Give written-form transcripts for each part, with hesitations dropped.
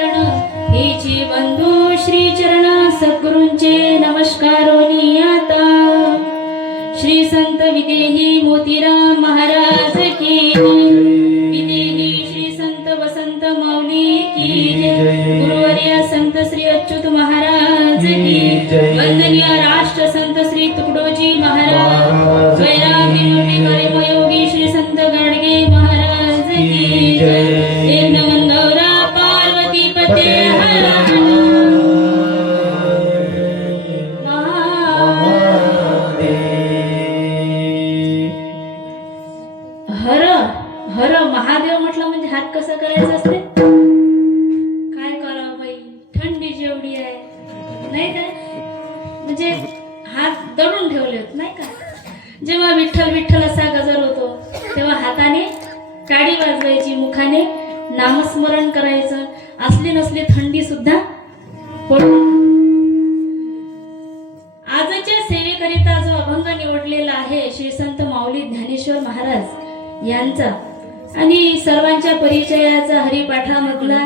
चरण हेची बंधू श्री चरण सद्गुरूंचे नमस्कारोनी आता श्री संत विदेही मोतीराम महाराज की विदेही श्री संत वसंत मौली की गुरुवर्य संत श्री अच्युत महाराज की वंदनीय राष्ट्र संत श्री तुकडोजी महाराज जयराम कर्मयोगी श्री संत गाडगे महाराज की एक नमन गौरा पार्वती पते हर हर हर महादेव म्हटलं म्हणजे हात कसा करायचा असते काय करावं बाई थंडी जेवढी आहे नाही काय म्हणजे हात दडून ठेवलेत नाही का जेव्हा विठ्ठल विठ्ठल असा गजर होतो तेव्हा हाताने काडी वाजवायची मुखाने नामस्मरण करायचं असली नसली थंडी सुद्धा आजच्या सेवेकरिता जो अभंग निवडलेला आहे श्री संत माऊली ज्ञानेश्वर महाराज यांचा आणि सर्वांच्या परिचयाचा हरिपाठामधला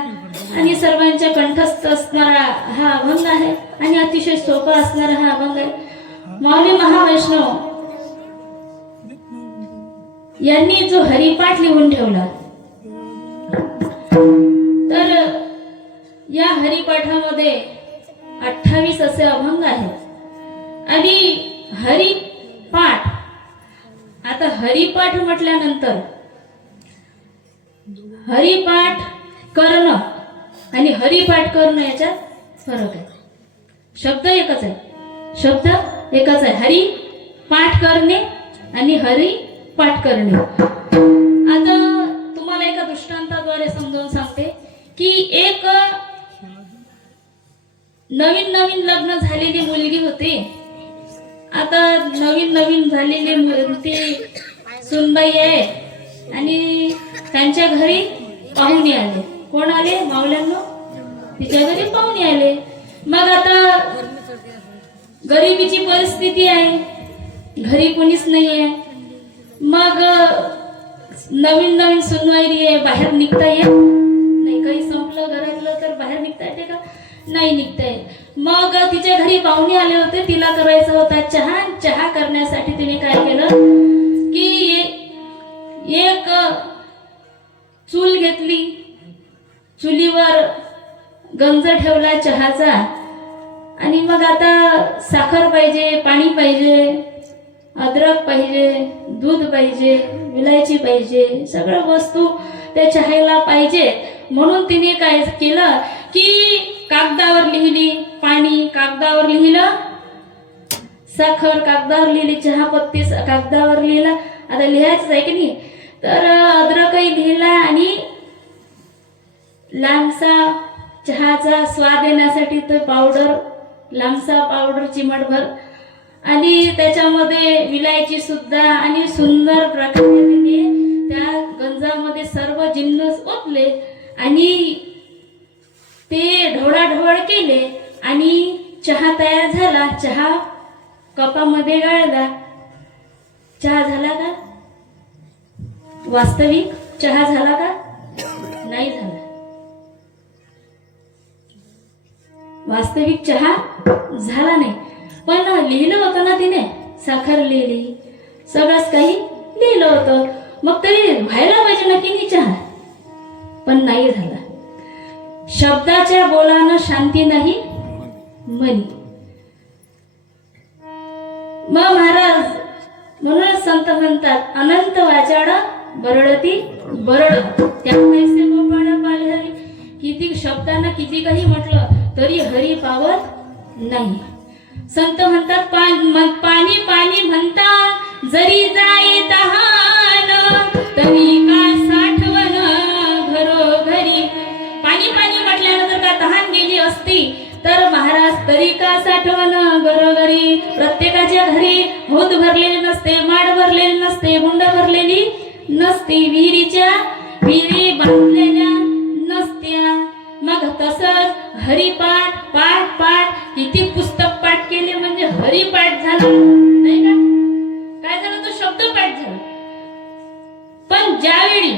आणि सर्वांच्या कंठस्थ असणारा हा अभंग आहे आणि अतिशय सोपा असणारा हा अभंग आहे माऊली महावैष्णव यांनी जो हरिपाठ लिहून ठेवला तर या हरिपाठामध्ये 28 असे अभंग आहेत आणि हरिपाठ आता हरिपाठ म्हटल्यानंतर हरिपाठ करणं आणि हरिपाठ करणं याच्यात फरक आहे शब्द एकच आहे हरी पाठ करणे आणि हरी पाठ करणे आता तुम्हाला एका दृष्टांताद्वारे समजावून सांगते की एक नवीन लग्न झालेली मुलगी होती आता नवीन झालेली ती सुनबाई आहे आणि त्यांच्या घरी पाहुणे आले कोण आले मावल्यांनो तिच्या घरी पाहुणे आले मग आता गरिबीची परिस्थिती आहे घरी कोणीच नाही आहे मग नवीन सुनवायरी आहे बाहेर निघता येत नाही काही संपलं घरातलं तर बाहेर निघता येते का नाही निघता येत मग तिच्या घरी पाहुणे आले होते तिला करायचा होता चहा करण्यासाठी तिने काय केलं की एक चूल घेतली चुलीवर गंज ठेवला चहाचा आणि मग आता साखर पाहिजे पाणी पाहिजे अद्रक पाहिजे दूध पाहिजे विलायची पाहिजे सगळं वस्तू त्या चहाला पाहिजे म्हणून तिने काय केलं की कागदावर लिहिली पाणी कागदावर लिहिलं साखर कागदावर लिहिली चहापत्ती कागदावर लिहिला आता लिहायचं आहे की नाही तर अद्रकही लिहिला आणि लांबसा चहाचा स्वाद येण्यासाठी तो पावडर लांबसा पावडर चिमटभर आणि त्याच्यामध्ये विलायची सुद्धा आणि सुंदर प्रकारे तिने त्या गंजामध्ये सर्व जिन्नस ओतले आणि ते ढवळाढवळ केले आणि चहा तयार झाला चहा कपामध्ये गाळला चहा झाला का वास्तविक चहा झाला का नाही झाला वास्तविक चहा झाला नाही पण लिहिलं होतं ना तिने साखर लिहिली सगळंच काही लिहिलं होतं मग तरी व्हायला पाहिजे ना की नाही चहा पण नाही झाला शब्दाच्या बोलानं शांती नाही मनी मग महाराज म्हणून संत म्हणतात अनंत वाचाड बरडती बरड त्यामुळे गोपाळ पाले हरी किती शब्दांना किती काही म्हटलं तरी हरी पावत नाही संत म्हणतात पाणी पाणी म्हणता जरी जाई तहान तरी का साठवण घरोघरी पाणी पाणी म्हटल्यानंतर का तहान गेली असती तर महाराज तरी का साठवण घरोघरी प्रत्येकाच्या घरी होत भरलेले नसते माड भरलेले नसते गुंड भरलेली नसती विहिरी बांधलेल्या नसत्या मग तसंच हरिपाठ पाठ किती पुस्तक पाठ केले म्हणजे हरिपाठ झाला नाही का काय झालं तो शब्द पाठ झाला पण ज्यावेळी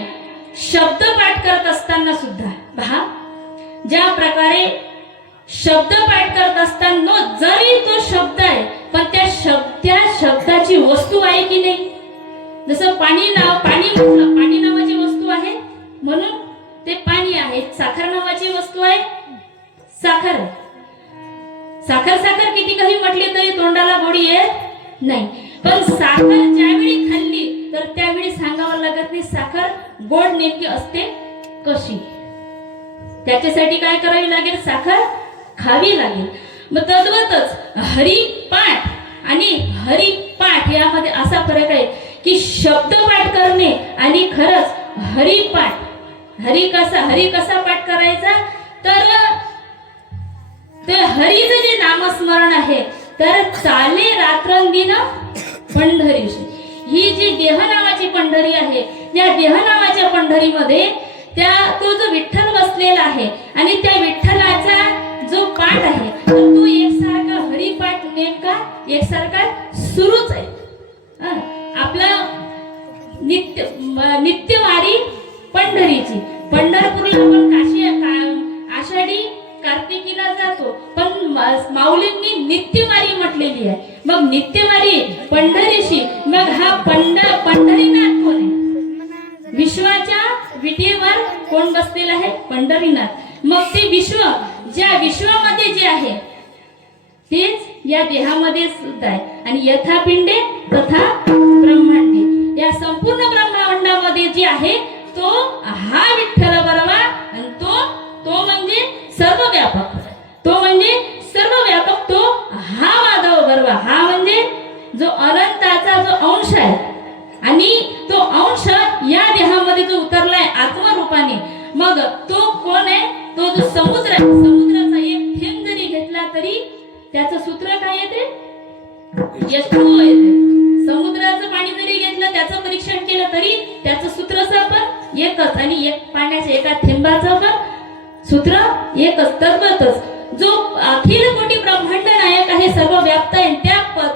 शब्द पाठ करत असताना सुद्धा पहा ज्या प्रकारे शब्द पाठ करत असताना जरी तो शब्द आहे पण त्या शब्दाची वस्तू आहे की नाही. जसं पाणी म्हटलं, पाणी नावाची वस्तू आहे म्हणून ते पाणी आहे. साखर नावाची वस्तू आहे, साखर. साखर किती काही म्हटले तरी तोंडाला गोडी येत नाही. पण साखर ज्यावेळी खाल्ली तर त्यावेळी सांगावं लागत नाही साखर गोड नेमकी असते कशी. त्याच्यासाठी काय करावी लागेल, साखर खावी लागेल. मग तद्वतच हरिपाठ आणि हरिपाठ यामध्ये असा फरक आहे की शब्द पाठ करणे आणि खरंच हरिपाठ. हरी कसा पाठ करायचा, तर ते हरीचं जे नामस्मरण आहे तर चाले रात्रंदिन पंढरीशी. ही जी देह नावाची पंढरी आहे, या देह नावाच्या पंढरीमध्ये तो जो विठ्ठल बसलेला आहे आणि त्या विठ्ठलाचा जो पाठ आहे तो एकसारखा हरिपाठ नेमका एकसारखा सुरूच आहे. आपला नित्यवारी पंढरीची. पंढरपूरला आपण आषाढी कार्तिकीला जातो पण माऊलींनी नित्यवारी म्हटलेली आहे. मग नित्यवारी पंढरीशी. मग हा पंढरीनाथ कोण आहे, विश्वाच्या विटेवर कोण बसलेला आहे, पंढरीनाथ. मग ते विश्व, ज्या विश्वामध्ये जे आहे तेच या देहामध्ये सुद्धा आहे. आणि यथा पिंडे तथा ब्रह्मांडे, या संपूर्ण ब्रह्मांडामध्ये जे आहे तो हा विठ्ठल बरोबर. आणि तो म्हणजे सर्व व्यापक, तो म्हणजे सर्व व्यापक, तो हा माधव बरोबर. हा म्हणजे जो अनंताचा जो अंश आहे आणि तो अंश या देहामध्ये जो उतरलाय आत्मरूपाने. मग तो कोण आहे, तो जो समुद्र आहे. समुद्राचा एक थेंब जरी घेतला तरी त्याचं सूत्र काय येते, H2O येते. समुद्राचं पाणी जरी घेतलं त्याचं परीक्षण केलं तरी त्याचं सूत्र पण एकच. आणि एक पाण्याच्या एका थेंबाचं पण सूत्र एकच. तद्वतच जो अखिल कोटी ब्रह्मांड नायक आहे, सर्व व्याप्त आहे,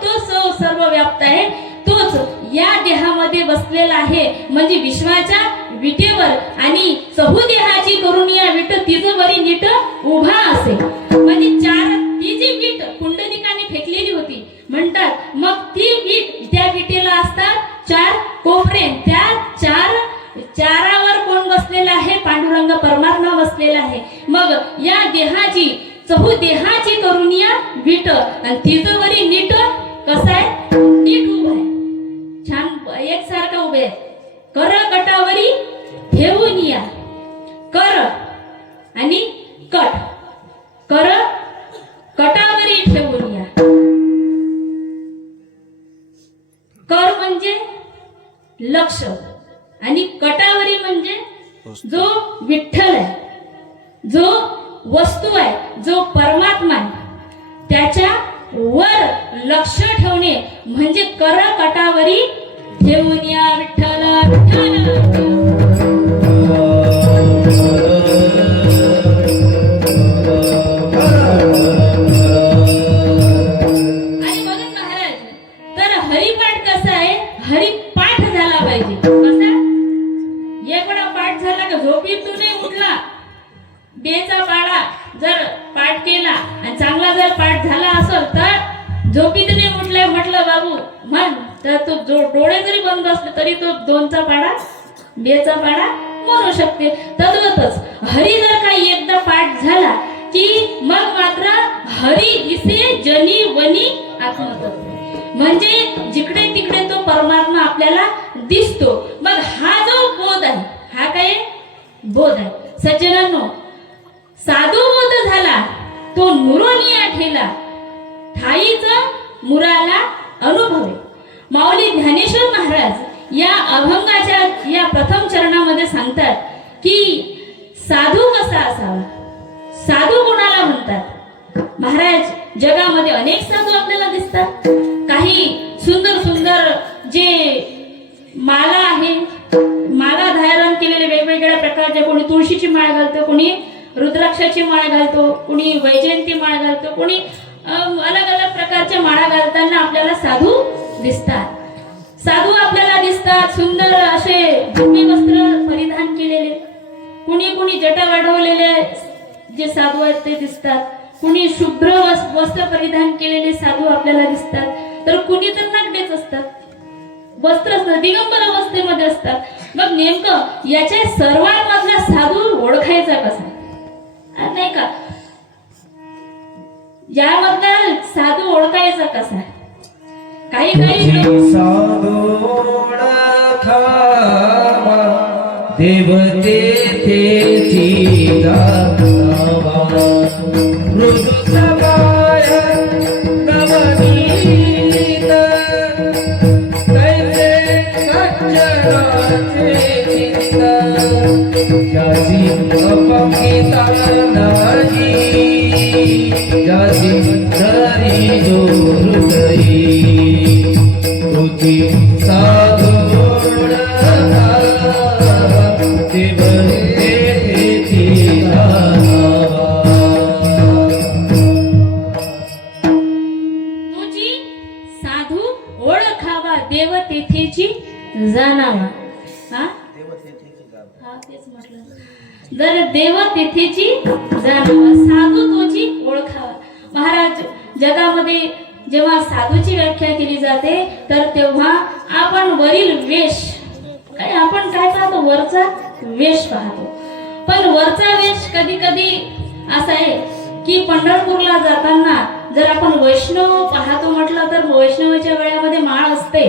तो सर्व व्याप्त आहे, तोच या देहामध्ये बसलेला आहे. म्हणजे विश्वाच्या विटेवर आणि चहुदेहाची करून या विट तिजवरी नीट उभा असे. म्हणजे ती जी वीट पुंडलिकाने फेकलेली होती म्हणतात, मग ती वीट, त्या विटेला असतात 4 कोपरे. त्या चारावर कोण बसलेला आहे, पांडुरंग परमात्मा बसलेला आहे. मग या देहाची चहुदेहाची करून या विट आणि तिजवरी नीट कसं आहे, नीट उभा आहे, छान एकसारखं उभे आहे. कर कटावरी ठेवून या. कर आणि कट, कर कटावरी ठेवून या. कर म्हणजे लक्ष आणि कटावरी म्हणजे जो विठ्ठल आहे, जो वस्तू आहे, जो परमात्मा आहे, त्याच्या वर लक्ष ठेवणे म्हणजे कर कटावरी ठेवून या. विठ्ठल विठ्ठल. आणि म्हणून महाराज, तर हरिपाठ कसा आहे, हरिपाठ झाला पाहिजे. कसा, एक वेळा पाठ झाला का झोपेतून उठला, बेचा पाडा जर पाठ केला आणि चांगला जर पाठ झाला असेल तर झोपेतून उठलाय म्हटलं बाबू म्हण, तर तो डोळे जरी बंद असले तरी तो 2चा पाडा 2चा पाडा म्हणू शकते. तद्वतच हरी जर काही एकदा पाठ झाला की मग मात्र हरी दिसे जनी वनी आत्मतत्व. म्हणजे जिकडे तिकडे तो परमात्मा आपल्याला दिसतो. मग हा जो बोध आहे, हा काय बोध आहे सज्जनांनो. साधू बोध झाला तो नुरोनिया ठेला, ठाईच मुराला अनुभवे. माऊली ज्ञानेश्वर महाराज या अभंगाच्या या प्रथम चरणामध्ये सांगतात की साधू कसा असावा, साधू कोणाला म्हणतात. महाराज जगामध्ये अनेक साधू आपल्याला दिसतात. काही सुंदर सुंदर जे माला आहे, माला धारण केलेले वेगवेगळ्या प्रकारचे, कोणी तुळशीची माळ घालतो, कोणी रुद्राक्षाची माळ घालतो, कोणी वैजयंती माळ घालतो, कोणी अलग अलग प्रकारच्या माळा घालताना आपल्याला साधू दिसतात. साधू आपल्याला दिसतात सुंदर असे भगवी वस्त्र परिधान केलेले, कुणी जटा वाढवलेले जे साधू आहेत ते दिसतात, कुणी शुभ्र वस्त्र परिधान केलेले साधू आपल्याला दिसतात, तर कुणी तर नागडेच असतात, वस्त्र असतात, दिगंबर अवस्थेमध्ये असतात. मग नेमकं याच्या सर्वांमधला साधू ओळखायचा कसा, नाही का? यामधला साधू ओळखायचा कसा? काही काही साधू ओळखावा देवते तेची जावा मृदु सबाय नवनीत तैसे सज्जनाचे चित्त जासी अपंगिता नाही जासी धरी जो हृदयी तुझी साधू ओळखावा देव तेथेची जाणावा. हा तेच म्हटलं, जर देव तेथेची जाणावा, साधू तोची ओळखावा. महाराज जगामध्ये जेव्हा साधूची व्याख्या केली जाते तर तेव्हा आपण वरील वेश काय, आपण काय पाहतो? वरचा वेश पाहतो. पण वरचा वेश कधी कधी असा आहे की पंढरपूरला जाताना जर आपण वैष्णव पाहतो म्हटलं तर वैष्णवाच्या गळ्यामध्ये माळ असते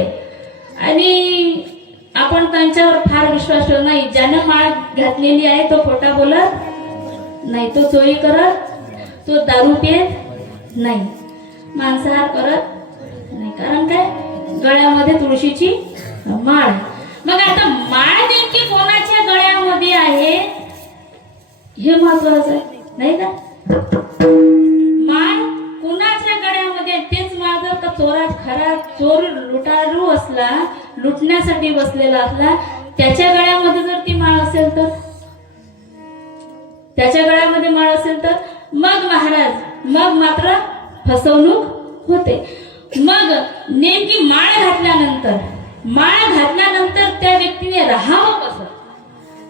आणि आपण त्यांच्यावर फार विश्वास ठेवत नाही. ज्यानं माळ घातलेली आहे तो खोटा बोलत नाही, तो चोरी करत, तो दारू पित नाही, मांसाहार करत नाही. कारण काय? गळ्यामध्ये तुळशीची माळ. मग आता माळ नेमकी कोणाच्या गळ्यामध्ये आहे हे महत्वाचं आहे, नाही का? माळ कुणाच्या गळ्यामध्ये, तेच माळ जर का खरा चोर लुटारू असला, लुटण्यासाठी बसलेला असला, त्याच्या गळ्यामध्ये जर ती माळ असेल तर, त्याच्या गळ्यामध्ये माळ असेल तर मग महाराज, मग मात्र फसवणूक होते. मग नेमकी माळ घातल्यानंतर त्या व्यक्तीने राहावं कसं,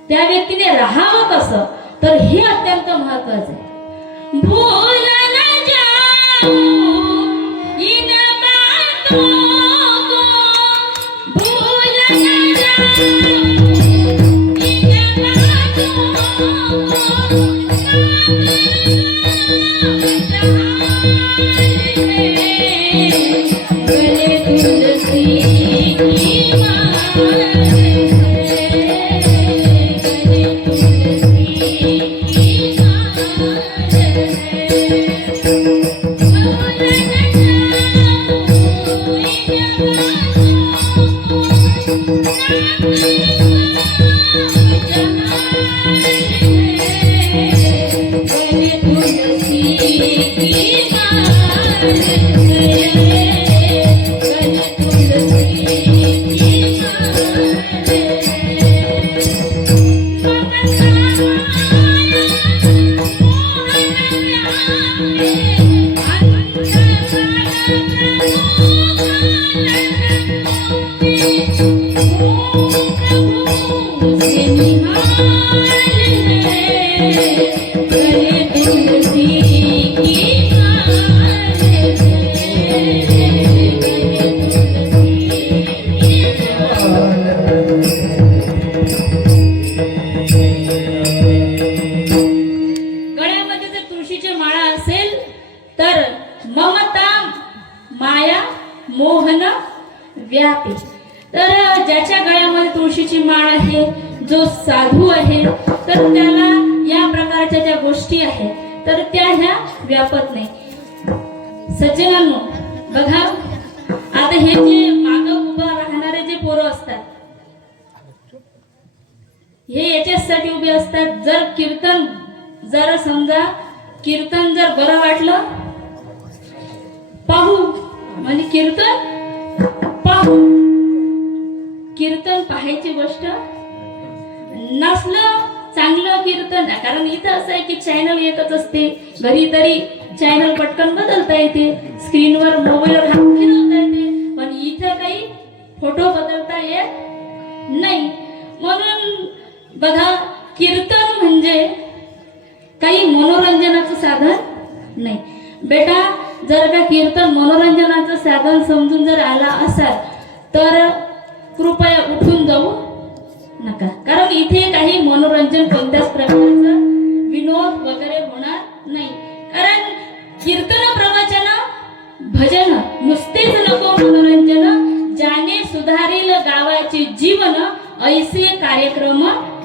त्या व्यक्तीने राहावं कसं, तर हे अत्यंत महत्वाचं आहे. भूल न जाऊ इन बातों को, भूल न जाऊ इन बातों मोहन व्यापी. तर ज्याच्या गळ्यामध्ये तुळशीची माळ आहे, जो साधू आहे, तर त्याला या प्रकारच्या ज्या गोष्टी आहेत तर त्या ह्या व्यापत नाही. सज्जनांनो बघा, आता हे जे मागं उभं राहणारे जे पोरं असतात हे याच्यासाठी उभे असतात, जर कीर्तन, जर समजा कीर्तन जर बरं वाटलं पाहू, म्हणजे कीर्तन पाहू, कीर्तन पाहायची गोष्ट नसलं चांगलं कीर्तन, कारण इथं असं आहे की चॅनल एकच असते, घरी तरी चॅनल पटकन बदलता येते, स्क्रीनवर मोबाईलवर हात फिरवता येते, पण इथं काही फोटो बदलता येत नाही. म्हणून बघा, कीर्तन म्हणजे काही मनोरंजनाचं साधन नाही. बेटा, जर का कीर्तन मनोरंजनाचं साधन समजून जर आला असाल तर कृपया उठून जाऊ नका, कारण इथे काही मनोरंजन कोणत्याच प्रकारचं विनोद वगैरे होणार नाही. कारण कीर्तन, प्रवचन, भजन नुसतेच नको मनोरंजन, ज्याने सुधारेल गावाचे जीवन ऐसे कार्यक्रम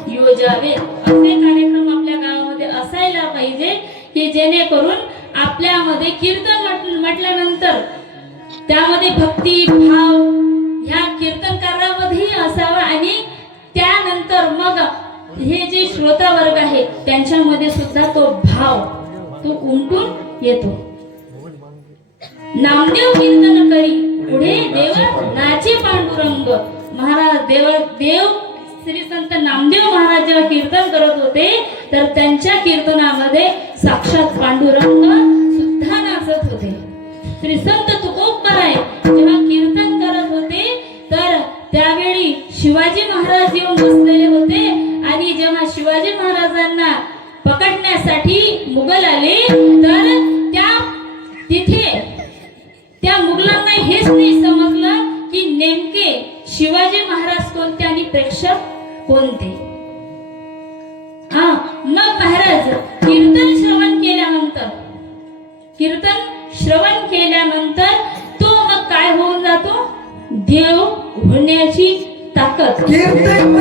योजावे. असे कार्यक्रम आपल्या गावामध्ये असायला पाहिजे की जेणेकरून आपल्यामध्ये कीर्तन म्हटल्यानंतर त्यामध्ये भक्ती भाव ह्या कीर्तनकारामध्ये असावा आणि त्यानंतर मग हे जे श्रोता वर्ग आहे त्यांच्यामध्ये सुद्धा तो भाव तो उमटून येतो. नामदेव कीर्तन करी पुढे देव नाचे पांडुरंग. महाराज देव श्री संत नामदेव महाराज जेव्हा कीर्तन करत होते तर त्यांच्या कीर्तनामध्ये साक्षात पांडुरंग सुद्धा नाचत होते. श्री संत तुकोबराय जेव्हा कीर्तन करत होते तर त्यावेळी शिवाजी महाराज येऊन बसलेले होते आणि जेव्हा शिवाजी महाराजांना पकडण्यासाठी मुघल आले तर त्या मुघलांना हेच नाही समजलं की नेमके शिवाजी महाराज कोणते आणि प्रेक्षक कोणते. मग महाराज कीर्तन श्रवण केल्यानंतर तो मग काय होऊन जातो, देव होण्याची ताकद. कीर्तन